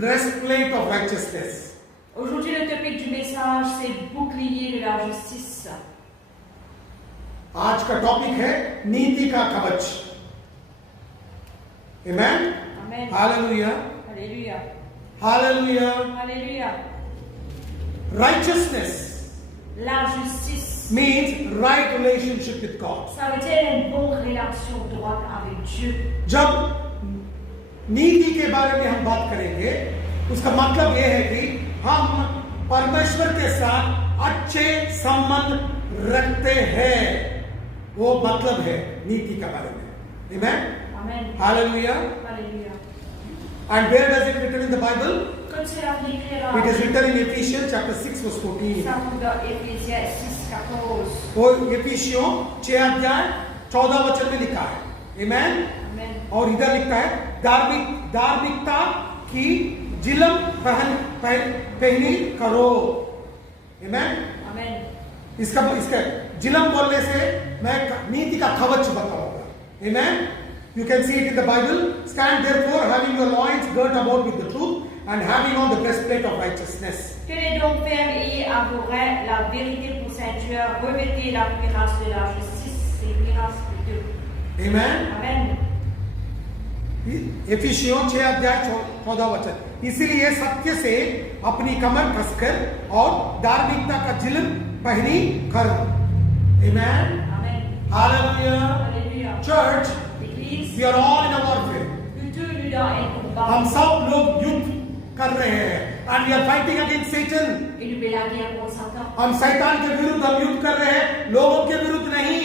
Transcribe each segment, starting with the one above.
breastplate of righteousness. Aujourd'hui, le topic du message, c'est bouclier de la justice. आज का topic है नीति का कवच. Amen. Amen. Hallelujah. Alléluia. Hallelujah. Alléluia. Righteousness La justice, means right relationship with God. ça veut dire une bonne relation droite avec Dieu. जब नीति के बारे में हम बात करेंगे, उसका मतलब यह है कि हम परमेश्वर के साथ अच्छे संबंध रखते हैं. वो मतलब है नीति के बारे में. Amen. Amen. Hallelujah. Alléluia. And where does it written in the Bible? Comme c'est écrit It is written in Ephesians chapter 6 verse 14. ça trouve dans Éphésiens 6:14. वो एफिसियों 6 अध्याय 14 वचन में लिखा है. Amen. Amen. और इधर लिखा है धार्मिकता की जिलम पहनी करो. Amen. Amen. इसका जिलम बोलने से मैं नीति का कवच बताऊंगा. Amen. You can see it in the Bible. Stand therefore, having your loins girt about with the truth, and having on the breastplate of righteousness. Tenez donc ferme et ayez à vos reins la vérité pour ceinture, revêtez la cuirasse de la justice et cuirasse de Dieu. Amen. Amen. एफिसियों 6 अध्याय 14 वचन. इसीलिए सत्य से अपनी कमर कसकर और धार्मिकता का जिलम पहनी कर. Amen. Amen. Hallelujah. Alléluia. Church, L'Église, we are all in a warfare. nous tous nous dans un combat. हम सब लोग युद्ध कर रहे हैं. And we are fighting against Satan. Et nous la guerre contre Satan. हम शैतान के विरुद्ध हम युद्ध कर रहे हैं, लोगों के विरुद्ध नहीं.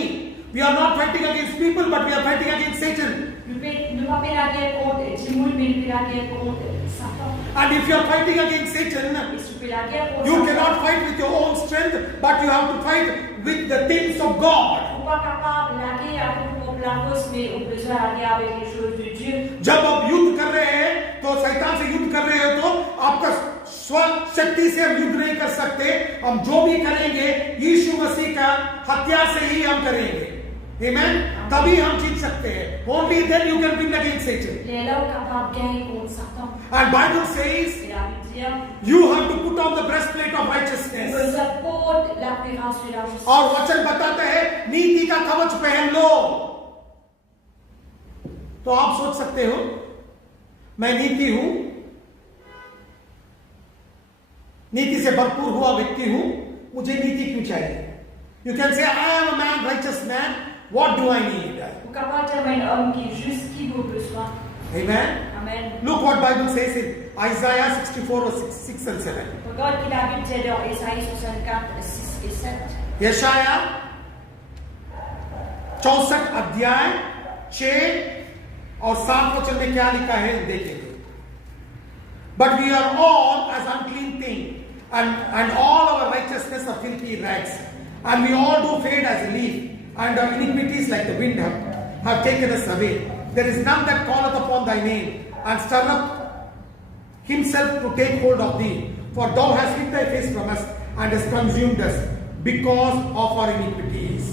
We are not fighting against people, but we are fighting against Satan. Nous ne pas la guerre contre Timoun, mais nous la guerre contre Satan. And if you are fighting against Satan, Et si tu la guerre contre you Satan, cannot fight with your own strength, but you have to fight with the things of God. on pas capable de la guerre avec la force, mais on besoin de la guerre avec les choses de Dieu. जब आप युद्ध कर रहे हैं तो शैतान से युद्ध कर रहे हो तो आपका स्व शक्ति से हम युद्ध नहीं कर सकते. हम जो भी करेंगे यीशु मसीह का हथियार से ही हम करेंगे. Amen. तभी हम जीत सकते हैं. Only then you can win against Satan. Les là capables de gagner contre Satan. And Bible says Et la Bible dit, you have to put on the breastplate of on righteousness. se porte la cuirasse de la justice. और वचन बताता है नीति का कवच पहन लो. तो आप सोच सकते हो मैं नीति हूं, नीति से भरपूर हुआ व्यक्ति हूं, मुझे नीति क्यों चाहिए? You can say I am a man, righteous man. What do I need? Vous capable de dire un homme qui est juste, qui vous besoin. Amen. Amen. Look what Bible says in Isaiah 64 verse 6 and 7. Regarde qu'il a Bible dit dans Ésaïe 64, 6 et 7. यशाया 64 अध्याय 6 और 7 वचन में क्या लिखा है देखेंगे. But we are all as unclean thing, and all our righteousness are filthy rags, and we all do fade as a leaf, and our iniquities like the wind have taken us away. There is none that calleth upon thy name, and stir up himself to take hold of thee. For thou hast hid thy face from us, and hast consumed us, because of our iniquities.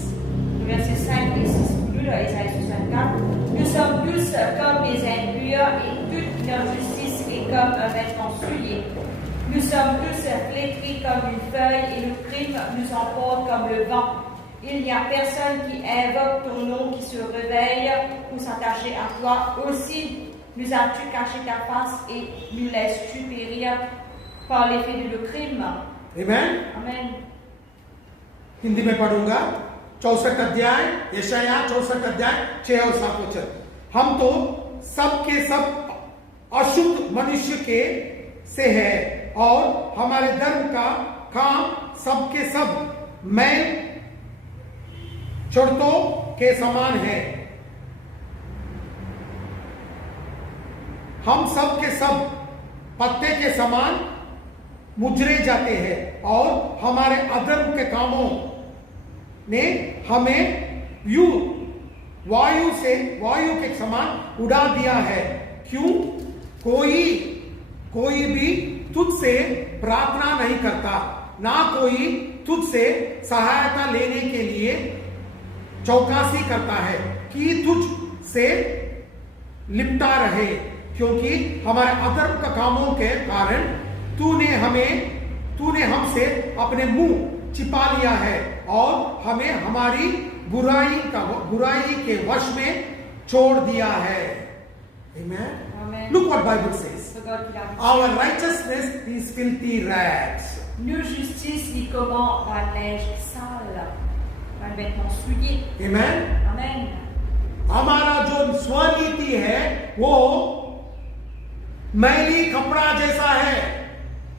Verset 5 et 6 pour nous dans Ésaïe 64. Nous sommes tous comme des impurs et toute notre justice est comme un vêtement souillé. Nous sommes tous flétris comme une feuille et nos crimes nous emportent comme le vent. Il n'y a personne qui invoque ton nom, qui se réveille pour s'attacher à toi. Aussi, nous as-tu caché ta face et nous laisses-tu périr par l'effet de nos crimes. Amen. Amen. Hindi में पढ़ूंगा 64 अध्याय यशाया 64 अध्याय 6 और 7 वचन. हम तो सब के सब अशुद्ध मनुष्य के से है और हमारे धर्म का काम सब के सब मैं छोड़तों के समान है. हम सब के सब पत्ते के समान मुजरे जाते हैं और हमारे अधर्म के कामों ने हमें वायु के समान उड़ा दिया है. क्यों? कोई भी तुझसे प्रार्थना नहीं करता, ना कोई तुझसे सहायता लेने के लिए चौकसी करता है कि तुझ से लिपटा रहे. क्योंकि हमारे अधर्म का कामों के कारण तूने हमसे अपने मुंह छिपा लिया है और हमें हमारी बुराई के वश में छोड़ दिया है. Amen. Amen. Look what Bible says. Regarde qu'il a dit. Our righteousness is filthy rags. Nos justice est comment la neige sale, un vêtement souillé. Amen. Amen. हमारा जो स्वनीति है वो मैली कपड़ा जैसा है.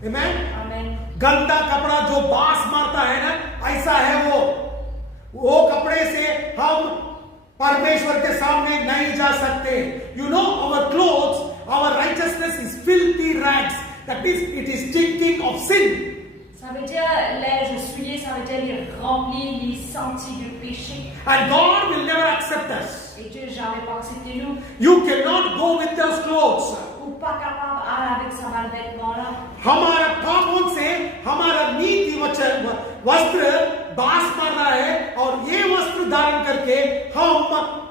Amen. Amen. गंदा कपड़ा जो बास मारता है ना, ऐसा है वो कपड़े से हम परमेश्वर के सामने नहीं जा सकते. You know, our clothes, our righteousness is filthy rags. That means it is stinking of sin. Ça veut dire linge souillé, ça veut dire les remplis, les sentiers de péché. And God will never accept us. Et Dieu jamais pas accepté nous. You cannot go with those clothes. Ou pas capable d'aller avec ça mal vêtement là. हमारा पापों से हमारा नीति वस्त्र बास मार रहा है और ये वस्त्र धारण करके हम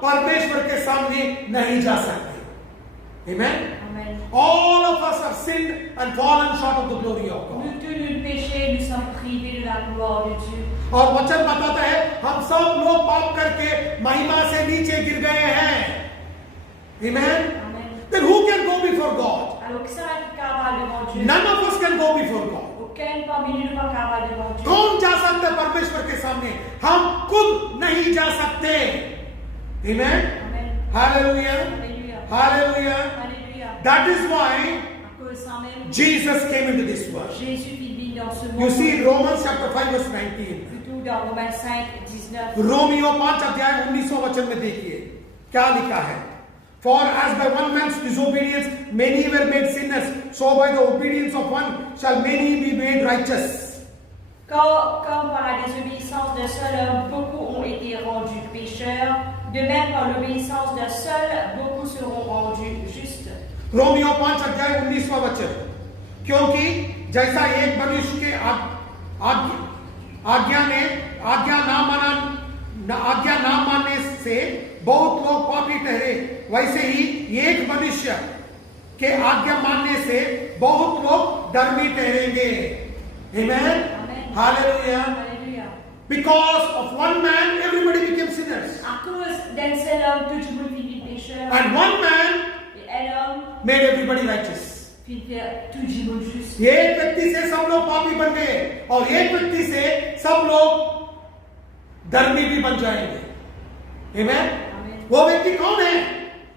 परमेश्वर के सामने नहीं जा सकते. Amen. Amen. All of us have sinned and fallen short of the glory of God. Nous tous nous péchés, nous sommes privés de la gloire de Dieu. और वचन बताता है हम सब लोग पाप करके महिमा से नीचे गिर गए हैं. Amen. Amen. Then who can go before God? Alors que ça va être capable devant Dieu. None of us can go before God. Aucun parmi nous n'est pas capable devant Dieu. कौन जा सकता है परमेश्वर के सामने? हम खुद नहीं जा सकते. Amen. Amen. Hallelujah. Alléluia. Hallelujah. Alléluia. That is why À cause de ça même, Jesus came into this world. Jésus vit dans ce monde. You see Romans chapter 5 verse 19. Plutôt dans Romains 5, 19. Romeo 5 अध्याय 19 वचन में देखिए क्या लिखा है. For as by one man's disobedience many were made sinners, so by the obedience of one shall many be made righteous. Comme par la désobéissance d'un seul homme, beaucoup ont été rendus pécheurs, de même par l'obéissance d'un seul, beaucoup seront rendus justes. Romeo 5 अध्याय 19वां वचन. क्योंकि जैसा एक मनुष्य के आज्ञा ना मानने से बहुत लोग पापी ठहरे, वैसे ही एक मनुष्य के आज्ञा मानने से बहुत लोग धर्मी ठहरेंगे. Amen. Hallelujah. Alléluia. Because of one man everybody became sinners. À cause d'un seul homme, tout le monde finit pécheur. And one man Et un homme made everybody righteous. finit faire tout le monde juste. एक व्यक्ति से सब लोग पापी बन गए और एक व्यक्ति से सब लोग धर्मी भी बन जाएंगे. Amen. वो व्यक्ति कौन है?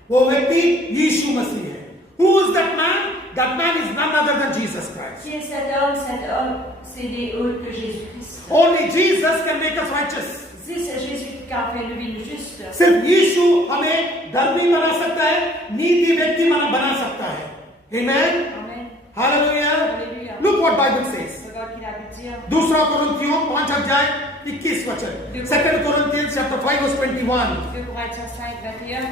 वो व्यक्ति यीशु मसीह है. Who is that man? That man is none other than Jesus Christ. Qui est cet homme? Cet homme, c'est des autres que Jésus-Christ. Only Jesus can make us righteous. C'est Jésus qui a fait le vie juste. सिर्फ यीशु हमें धर्मी बना सकता है, नीति व्यक्ति बना सकता है. Amen. Amen. Hallelujah. Hallelujah. Look what Bible says. Regarde qu'il a pu dire. दूसरा कोरिन्थियों 5 अध्याय 21 वचन. 2 Corinthians chapter 5 verse 21. 2 Corinthiens 5, 21.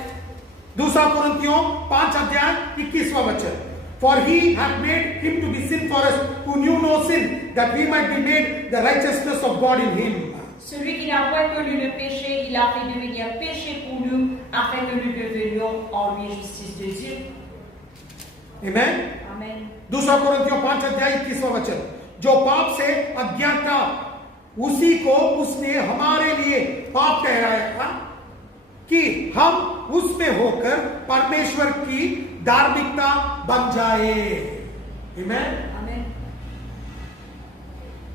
दूसरा कोरिन्थियों 5 अध्याय 21वां वचन. For he hath made him to be sin for us who knew no sin, that we might be made the righteousness of God in him. Celui qui n'a point connu le péché, il a fait devenir péché pour nous, afin que nous devenions en lui justice de Dieu. Amen. Amen. दूसरा कोरिन्थियों 5 अध्याय 21वां वचन. जो पाप से अज्ञान था उसी को उसने हमारे लिए पाप ठहराया कि हम उसमें होकर परमेश्वर की धार्मिकता बन जाए. Amen. Amen.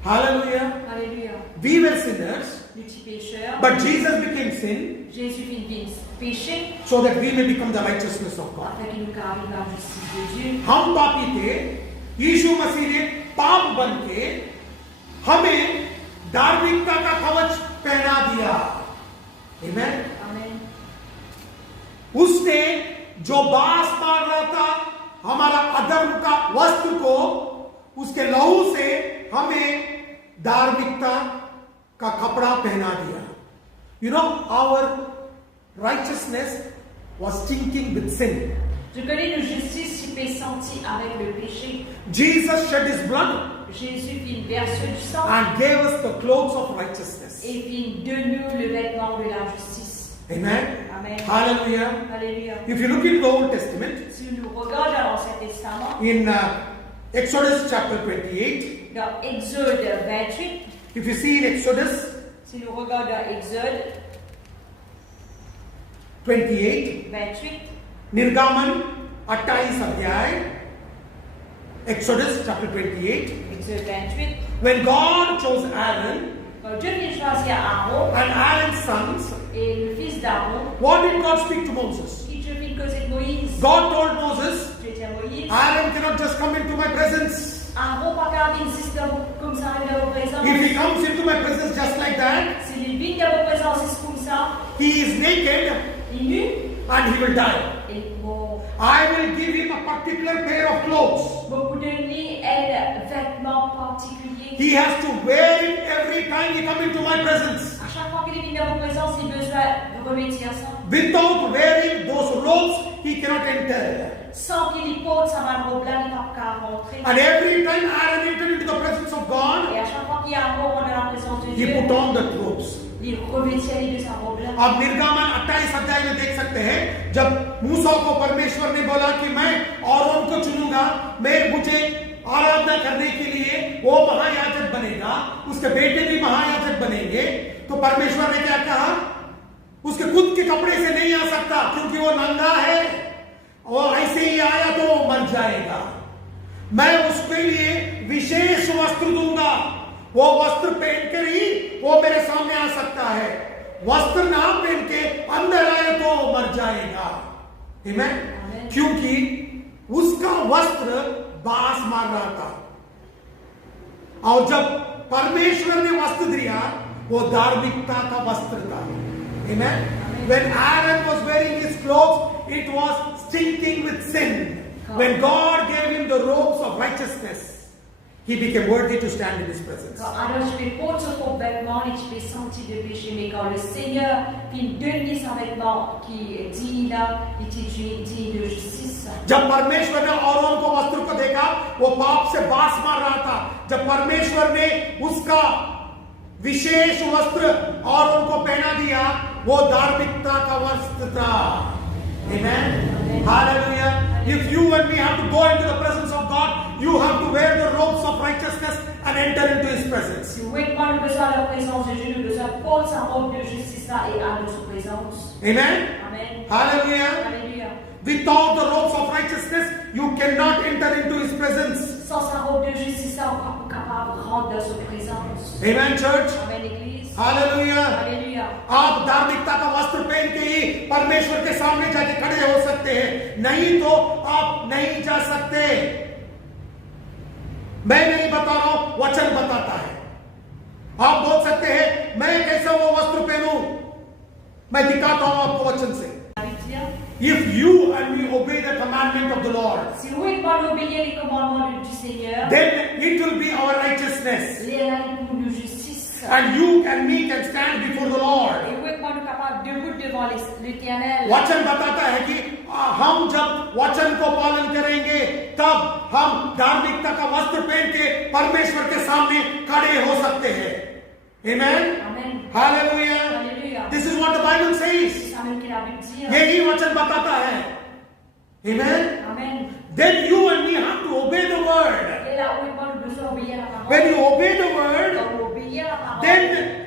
Hallelujah. Alléluia. We were sinners, Nous étions pécheurs. but Jesus became sin Jésus fit péché, so that we may become the righteousness of God. afin qu'il nous arrive la justice de Dieu. हम पापी थे, यीशु मसीह ने पाप बन के हमें धार्मिकता का कवच पहना दिया. Amen. Amen. उसने जो बास मार रहा था हमारा अधर्म का वस्त्र को, उसके लहू से हमें धार्मिकता का कपड़ा पहना दिया. You know, our righteousness was stinking with sin. Je connais nos justices si pressenties avec le péché. Jesus shed his blood Jésus fit une version du sang and gave us the clothes of righteousness. et fit de nous le vêtement de la justice. Amen. Amen. Hallelujah. Alléluia. If you look into the Old Testament, Si nous regardons dans l'Ancien Testament, in Exodus chapter 28, dans Exode 28, if you see in Exodus si nous regardons dans Exode 28, 28, निर्गमन 28 अध्याय, Exodus chapter 28, Exode 28, when God chose Aaron quand Dieu vient choisir Aaron and Aaron's sons, et le fils d'Aaron, what did God speak to Moses? qui Dieu vient causer de Moïse, God told Moses, Dieu dit à Moïse, Aaron cannot just come into my presence. Aaron pas qu'à venir ici comme ça dans vos présence. If he comes into my presence just like that, S'il vient dans vos présence c'est comme ça, he is naked il est nu and he will die. et bon, I will give him a particular pair of clothes. beaucoup de nuits un vêtement particulier. He has to wear it every time he comes into my presence. À chaque fois qu'il vient dans vos présence, il a besoin de revêtir ça. Without wearing those robes, he cannot enter. Sans qu'il y porte sa main robe là, il n'a pas qu'à rentrer. And every time Aaron entered into the presence of God, Et à chaque fois qu'il y a un mot dans la présence de he Dieu, put on the robes. il revêtit de sa robe là. आप निर्गमन 28 अध्याय में देख सकते हैं जब मूसा को परमेश्वर ने बोला कि मैं औरों को चुनूंगा, मैं मुझे आराधना करने के लिए वो महायाजक बनेगा, उसके बेटे भी महायाजक बनेंगे, तो परमेश्वर ने क्या कहा? उसके खुद के कपड़े से नहीं आ सकता क्योंकि वो नंगा है, वो ऐसे ही आया तो वो मर जाएगा। मैं उसके लिए विशेष वस्त्र दूंगा, वो वस्त्र पहनकर ही वो मेरे सामने आ सकता है। वस्त्र ना पहन के अंदर आए तो वो मर जाएगा। Amen? क्योंकि उसका वस्त्र बास मार रहा था, और जब परमेश्वर ने वस्त्र दिया वो धार्मिकता का वस्त्र था। Amen? When Aaron was wearing his clothes, it was stinking with sin. When God gave him the robes of righteousness, he became worthy to stand in his presence. Quand alors je vais porter son vêtement et je vais sentir de péché, mais quand le Seigneur vient donner son vêtement qui est digne là, il est digne de justice. जब परमेश्वर ने औरों को वस्त्र को देखा, वो पाप से बास मार रहा था। जब परमेश्वर ने उसका विशेष वस्त्र औरों को पहना दिया, वो धार्मिकता का वस्त्र था। Amen. Hallelujah. If you and me have to go into the presence of God, you have to wear the robes of righteousness and enter into His presence. Si vous êtes besoin de la présence de Dieu, nous besoin de porter sa robe de justice là et à notre présence. Amen. Amen. Hallelujah. Alléluia. Without the robes of righteousness, you cannot enter into His presence. Sans sa robe de justice là, on n'est pas capable de rentrer dans sa présence. Amen, church. Amen, Église. Hallelujah. Alléluia. आप धार्मिकता का वस्त्र पहन के ही परमेश्वर के सामने जाके खड़े हो सकते हैं, नहीं तो आप नहीं जा सकते। मैं नहीं बता रहा हूं, वचन बताता है। आप बोल सकते हैं मैं कैसा वो वस्त्र पहनूं, मैं दिखाता हूं आपको वचन से। If you and me obey the commandment of the Lord, si vous êtes pas obéir les commandements du Seigneur, then it will be our righteousness, les pour nous justice. and you and me can stand before the Lord. Et vous êtes pas capable debout devant l'Éternel. वचन बताता है कि हम जब वचन को पालन करेंगे, तब हम धार्मिकता का वस्त्र पहन के परमेश्वर के सामने खड़े हो सकते हैं। Amen. Amen. Hallelujah. Hallelujah. This is what the Bible says. C'est ça même que la Bible dit. यही वचन बताता है। Amen. Amen. Then you and me have to obey the word. Et là où est pas besoin d'obéir la parole. When you obey the word, Quand vous obéissez la parole, then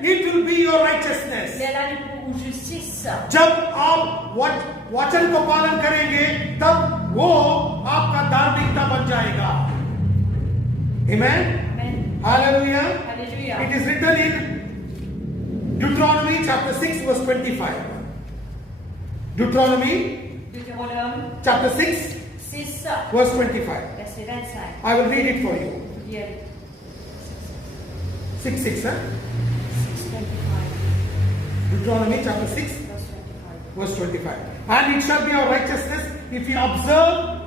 it will be your righteousness. c'est là pour justice. जब आप वचन को पालन करेंगे, तब वो आपका धार्मिकता बन जाएगा। Amen. Amen. Hallelujah. Hallelujah. It is written in Deuteronomy chapter 6 verse 25. Deuteronomy Deutéronome chapter 6 6, verse 25. verset 25. I will read it for you. Hier, 6:6, huh? 6:25. Deuteronomy chapter 6 Verse 25. verse 25. And it shall be our righteousness if we observe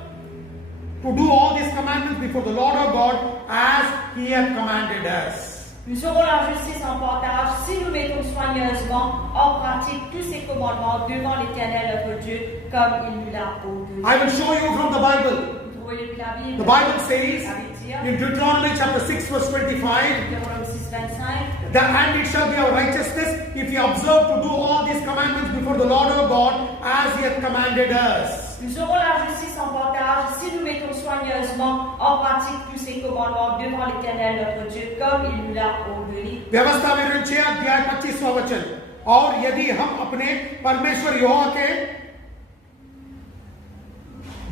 to do all these commandments before the Lord our God as He hath commanded us. Nous aurons la justice en partage si nous mettons soigneusement en pratique tous ces commandements devant l'Éternel notre Dieu comme il nous l'a ordonné. I will show you from the Bible. Vous voyez depuis la Bible. The Bible says La Bible dit, in Deuteronomy chapter 6 verse 25, Deutéronome 6:25, and it shall be our righteousness if we observe to do all these commandments before the Lord our God as he hath commanded us. nous aurons la justice en partage si nous mettons soigneusement en pratique tous ces commandements devant l'Éternel notre Dieu comme il nous l'a ordonné. व्यवस्था विवरण 6 अध्याय 25वां वचन, और यदि हम अपने परमेश्वर यहोवा के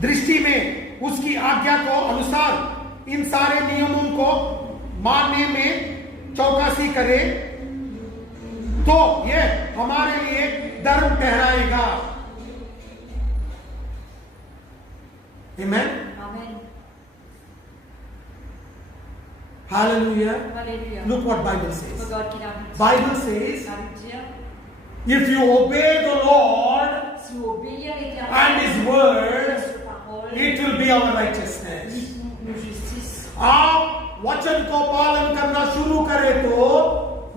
दृष्टि में उसकी आज्ञा को अनुसार इन सारे नियमों को मानने में चौकसी करें तो यह हमारे लिए धर्म ठहराएगा. Amen. Amen. Hallelujah. Alléluia. Look what Bible says. Regarde qu'il a dit. Bible says, Ça veut dire, if you obey the Lord si vous obéissez à l'Éternel and His word, à sa parole, it will be our righteousness. nos justice. आप वचन को पालन करना शुरू करें तो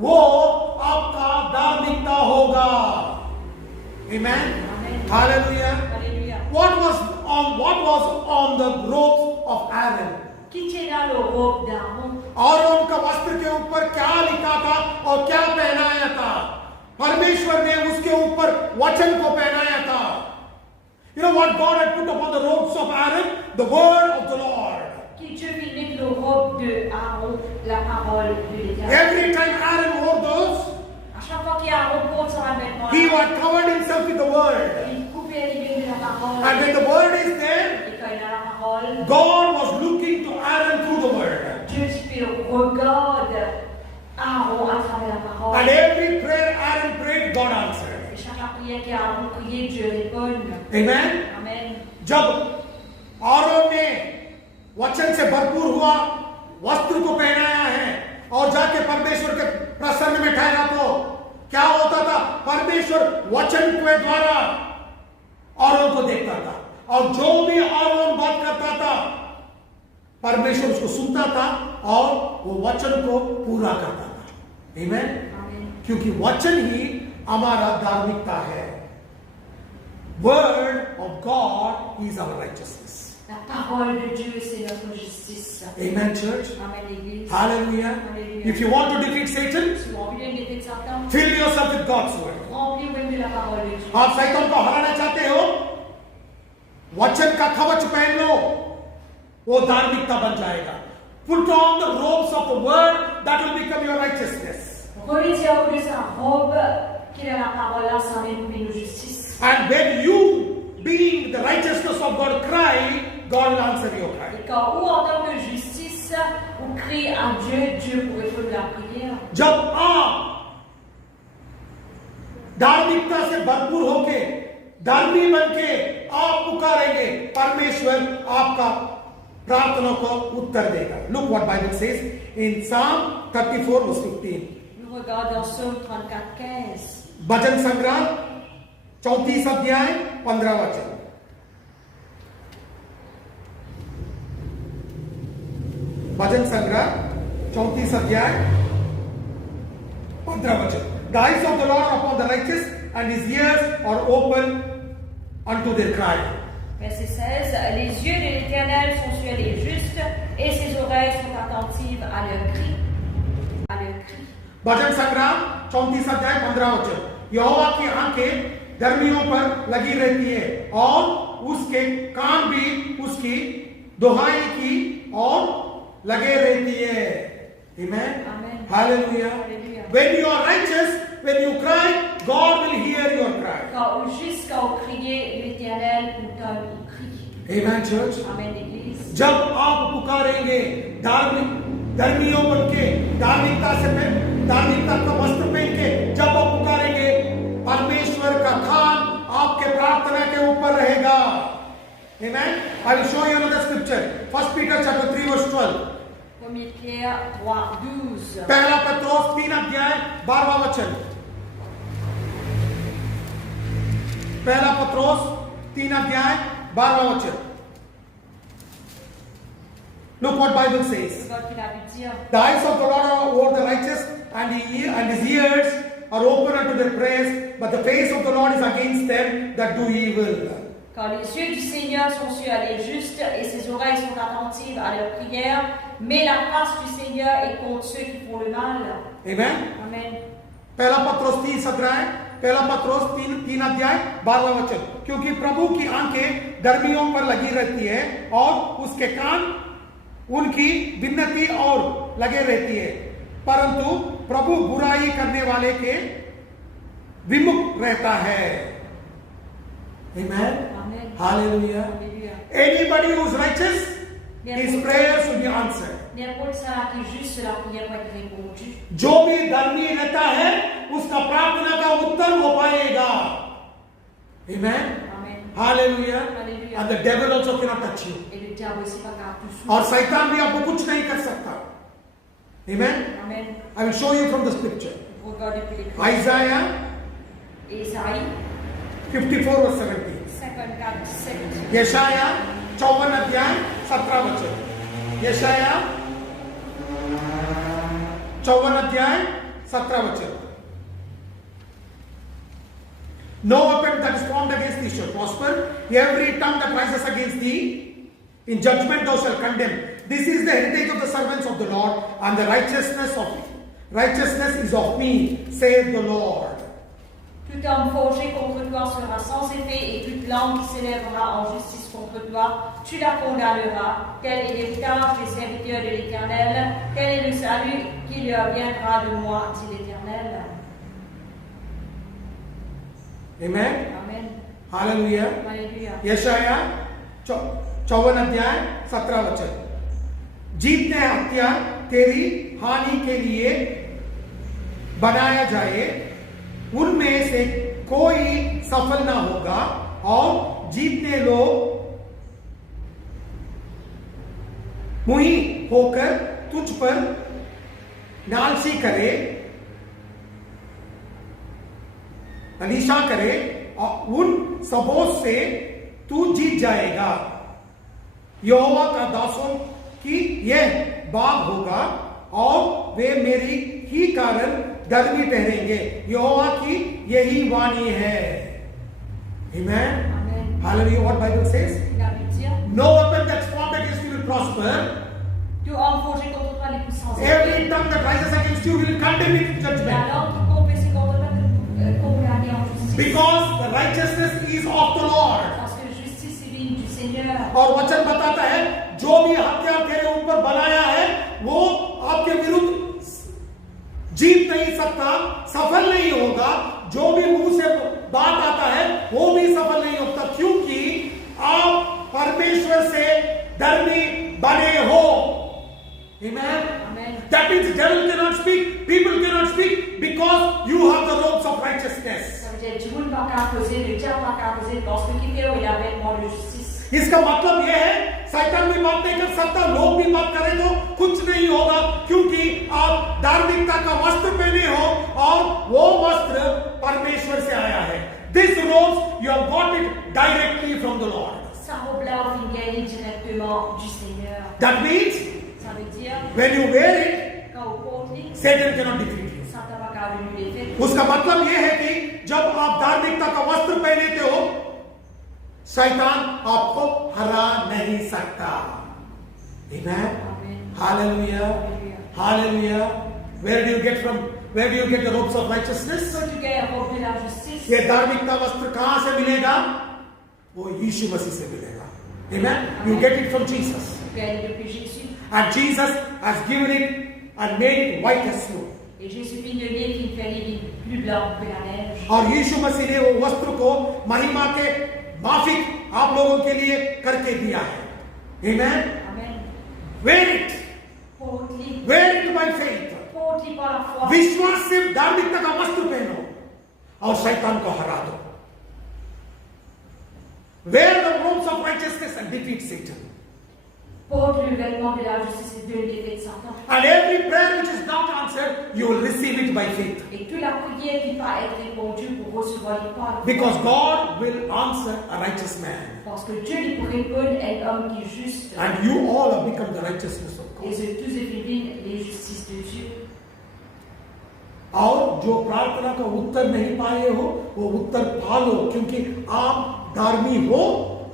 वो आपका धार्मिकता होगा. Amen. Amen. Hallelujah. Alléluia. What was on the robes of Aaron? Qui tient le robe d'Aaron? और उनका वस्त्र के ऊपर क्या लिखा था और क्या पहनाया था? परमेश्वर ने उसके ऊपर वचन को पहनाया था. You know what God had put upon the robes of Aaron? The word of the Lord. Qui Dieu vit mettre le robe de Aaron, la parole de l'Éternel. Every time Aaron wore those, À chaque fois qu'Aaron porte son vêtement, he had covered himself with the word. il coupait les lignes de la parole. And when the word is there, Et quand il a la parole, God was looking to Aaron through the word. Dieu regarde Aaron à travers la parole. And every prayer Aaron prayed, God answered. Et chaque prière qu'Aaron priait, Dieu répond. Amen. Amen. जब आरोन ने वचन से भरपूर हुआ, वस्त्र को पहनाया है और जाके परमेश्वर के प्रसन्न में ठहरा तो क्या होता था? परमेश्वर वचन के द्वारा आरोन को देखता था और जो भी आरोन बात करता था परमेश्वर उसको सुनता था और वो वचन को पूरा करता था. आमीन. Amen. क्योंकि वचन ही हमारा धार्मिकता है. Word of God is our righteousness. La parole de Dieu, c'est notre justice. Amen, church. Amen, l'Église. Hallelujah. Hallelujah. If you want to defeat Satan, Si vous remplis les méfaits de Satan, fill yourself with God's word. remplis même de la parole de Dieu. आप शैतान को हराना चाहते हो, वचन का कवच पहन लो, वो धार्मिकता बन जाएगा. Put on the robes of the word, that will become your righteousness. Revêtez-vous de sa robe, qui est la parole, là, ça va nous nos justice. And when you, being the righteousness of God, cry, God will answer your cry. Et quand vous, en tant que justice, vous criez à Dieu, Dieu vous répond la prière. जब आप धार्मिकता से भरपूर होके धर्मी बनके आप पुकारेंगे, परमेश्वर आपका प्रार्थना को उत्तर देगा. Look what Bible says in Psalm 34 verse 15. Nous regardons Psaume 34:15. भजन संग्रह 34 अध्याय 15 वचन. भजन संग्रह 34 अध्याय 15 वचन. The eyes of the Lord are upon the righteous, and his ears are open unto their cry. Verset 16. Les yeux de l'Éternel sont sur les justes, et ses oreilles sont attentives à leur cri. À leur cri. भजन संग्रह 34 अध्याय 15 वचन. यहोवा की आंखें धर्मियों पर लगी रहती है और उसके कान भी उसकी दुहाई की और लगे रहती है. Amen. Amen. Hallelujah. Hallelujah. When you are righteous, when you cry, God will hear your cry. Quand au juste, quand vous criez, l'Éternel entend vos cris. Amen, church. Amen, l'Église. जब आप पुकारेंगे धर्मियों बन के, धार्मिकता का वस्त्र पहन के जब आप पुकारेंगे, परमेश्वर का कान आपके प्रार्थना के ऊपर रहेगा. Amen. I will show you another scripture. 1 Peter chapter 3 verse 12. 1 Pierre 3:12. पहला पत्रोस 3 अध्याय 12वां वचन. पहला पत्रोस 3 अध्याय 12वां वचन. Look what Bible says. God qui l'a pu dire. The eyes of the Lord are over the righteous, and his ears are open unto their prayers, but the face of the Lord is against them that do evil. Quand les yeux du Seigneur sont sur les justes et ses oreilles sont attentives à leurs prières, mais la face du Seigneur est contre ceux qui font le mal. Amen. Amen. पहला पत्रोस 3 अध्याय 12वां वचन, क्योंकि प्रभु की आंखें धर्मियों पर लगी रहती है और उसके कान उनकी विनती और लगे रहती है, परंतु प्रभु बुराई करने वाले के विमुख रहता है. Amen. Amen. Hallelujah. Alléluia. Anybody who is righteous, his prayers will be answered. N'importe ça qui est juste, la prière va être répondue. जो भी धर्मी रहता है उसका प्रार्थना का उत्तर हो पाएगा. Amen. Amen. Hallelujah. Hallelujah. And the devil also cannot touch you. Et le diable aussi pas capable de और शैतान भी आपको कुछ नहीं कर सकता. Amen. Amen. I will show you from the scripture. Regardez puis les Isaiah Ésaïe 54 verse 17. 54, 17. यशाया 54 अध्याय 17 वचन. यशाया 54 अध्याय 17 वचन. No weapon that is formed against thee shall prosper. Every tongue that rises against thee in judgment thou shalt condemn. This is the heritage of the servants of the Lord, and the righteousness is of me, saith the Lord. Tout homme forgé contre toi sera sans effet, et toute langue qui s'élèvera en justice contre toi, tu la condamneras. Tel est l'héritage des serviteurs de l'Éternel, tel est le salut qui leur viendra de moi, dit l'Éternel. Amen. Amen. Hallelujah. Alléluia. यशाया 54 अध्याय 17 वचन. जीत ने हथियार तेरी हानि के लिए बनाया जाए, उनमें से कोई सफल ना होगा, और जीतने लोग मुही होकर तुझ पर नालसी करे, अलीशा करे, और उन सबों से तू जीत जाएगा. यहोवा का दासों की यह बाग होगा, और वे मेरी ही कारण धर्मी ठहरेंगे. यहोवा की यही वाणी है. Amen. Amen. Hallelujah. What Bible says? La Bible dit, No weapon that's formed against you will prosper. tout homme forgé contre toi les coups sans Every tongue that rises against you will condemn it in La judgment. langue qui confesse contre toi te condamner en justice. Because the righteousness is of the Lord. Parce que justice est digne du Seigneur. और वचन बताता है जो भी हथियार तेरे ऊपर बनाया है वो आपके विरुद्ध जीत नहीं सकता, सफल नहीं होगा. जो भी मुंह से बात आता है वो भी सफल नहीं होता, क्योंकि आप परमेश्वर से धर्मी बने हो. Amen. Amen. That means the devil cannot speak, people cannot speak, because you have the robes of righteousness. Ça veut dire du monde pas qu'à causer, le diable pas qu'à causer, parce que qui fait il a vêtement de justice. इसका मतलब यह है शैतान भी बात नहीं कर सकता, लोग भी बात करें तो कुछ नहीं होगा, क्योंकि आप धार्मिकता का वस्त्र पहने हो और वो वस्त्र परमेश्वर से आया है. This robes you have got it directly from the Lord. Sa robe là on vient gagner directement du Seigneur. That means Ça veut dire when you wear it, quand on porte lui, Satan cannot defeat you. Satan pas qu'à lui les उसका मतलब यह है कि जब आप धार्मिकता का वस्त्र पहनते हो, शैतान आपको हरा नहीं सकता. Amen. Amen. Hallelujah. Hallelujah. Where do you get the robes of righteousness? Quand tu gagnes la robe de la justice, ये धार्मिकता वस्त्र कहां से मिलेगा? वो यीशु मसीह से मिलेगा. Amen. You get it from Jesus. tu gagnes depuis Jésus. And Jesus has given it and made it white as snow. Et Jésus fit une ligne qui fait les lignes plus blancs que la neige. और यीशु मसीह ने वो वस्त्र को महिमा के माफिक आप लोगों के लिए करके दिया है. Amen. Amen. Wear it. Porte-lui. Wear it by faith. Porte-lui par la foi. विश्वास से धार्मिकता का वस्त्र पहनो और शैतान को हरा दो. Wear the robes of righteousness and defeat Satan. Porte le vêtement de la justice et de l'épée de Satan. And every prayer which is not answered, you will receive it by faith. Et toute la prière qui va être répondue pour recevoir les paroles. Because God will answer a righteous man. Parce que Dieu lui pour répondre est un homme qui est juste. And you all have become the righteousness of Et God. eux tous deviennent les justices de Dieu. और जो प्रार्थना का उत्तर नहीं पाए हो वो उत्तर पा लो, क्योंकि आप धर्मी हो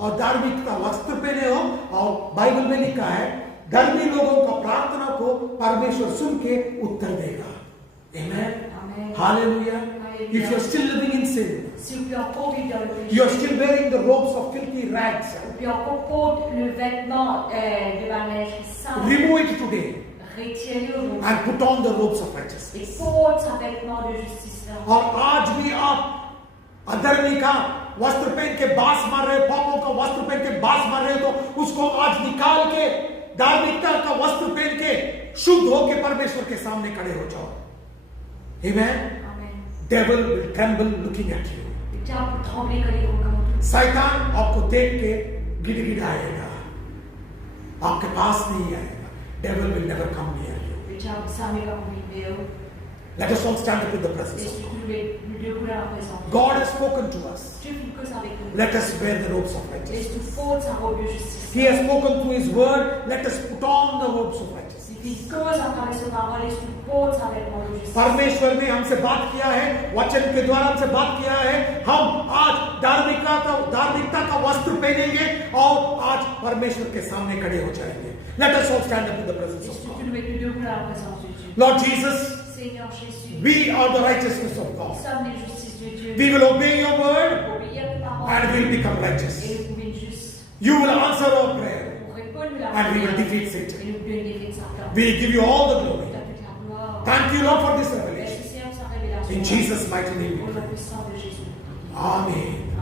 और धार्मिकता वस्त्र पहने हो। और बाइबल में लिखा है धर्मी लोगों का प्रार्थना को परमेश्वर सुन के उत्तर देगा। Amen. Amen. Hallelujah. If you're still living in sin, Si vous encore vivez dans le péché, you're still wearing the robes of filthy rags, puis encore porte le vêtement de la neige sale, remove it today retirez-le aujourd'hui. and put on the robes of righteousness. Et porte sa vêtement de justice. और आज भी आप अधर्मी का वस्त्र पहन के बास मार रहे हो, पापों का वस्त्र पहन के बास मार रहे हो, तो उसको आज निकाल के धार्मिकता का वस्त्र पहन के शुद्ध होके परमेश्वर के सामने खड़े हो जाओ। Amen. Amen. Devil will tremble looking at you. Le diable tremble quand il regarde. शैतान आपको देख के गिड़गिड़ाएगा, आपके पास नहीं आएगा। Devil will never come near you. Le diable s'amène comme il veut. Let us all stand up in the presence Et of God. surtout le Dieu pour la présence. God has spoken to us. Dieu fait une cause avec nous. Let us wear the robes of righteousness. Laisse nous porte sa robe de justice. He has spoken through His word. Let us put on the robes of righteousness. Il fait une cause à travers ce parole. Laisse nous porte sa vêtement de justice. परमेश्वर ने हमसे बात किया है, वचन के द्वारा हमसे बात किया है। हम आज धार्मिकता का वस्त्र पहनेंगे और आज परमेश्वर के सामने खड़े हो जाएंगे। Let us all stand up in the presence Et of surtout God. nous mettons Dieu pour la présence de Dieu. Lord Jesus, Seigneur Jésus, we are the righteousness of nous God. sommes les justices de Dieu. We will obey your word Obéir à ta parole. and we will become righteous. Et nous pouvons être justes. You will answer our prayer Pour répondre à la and we will prière. defeat Et Satan. nous pouvons défaire Satan. We give you all the glory. Toute la gloire. Thank you, Lord, for this revelation. Merci Seigneur pour sa révélation. In Jesus' mighty name we Au nom pray. puissant de Jésus. Amen.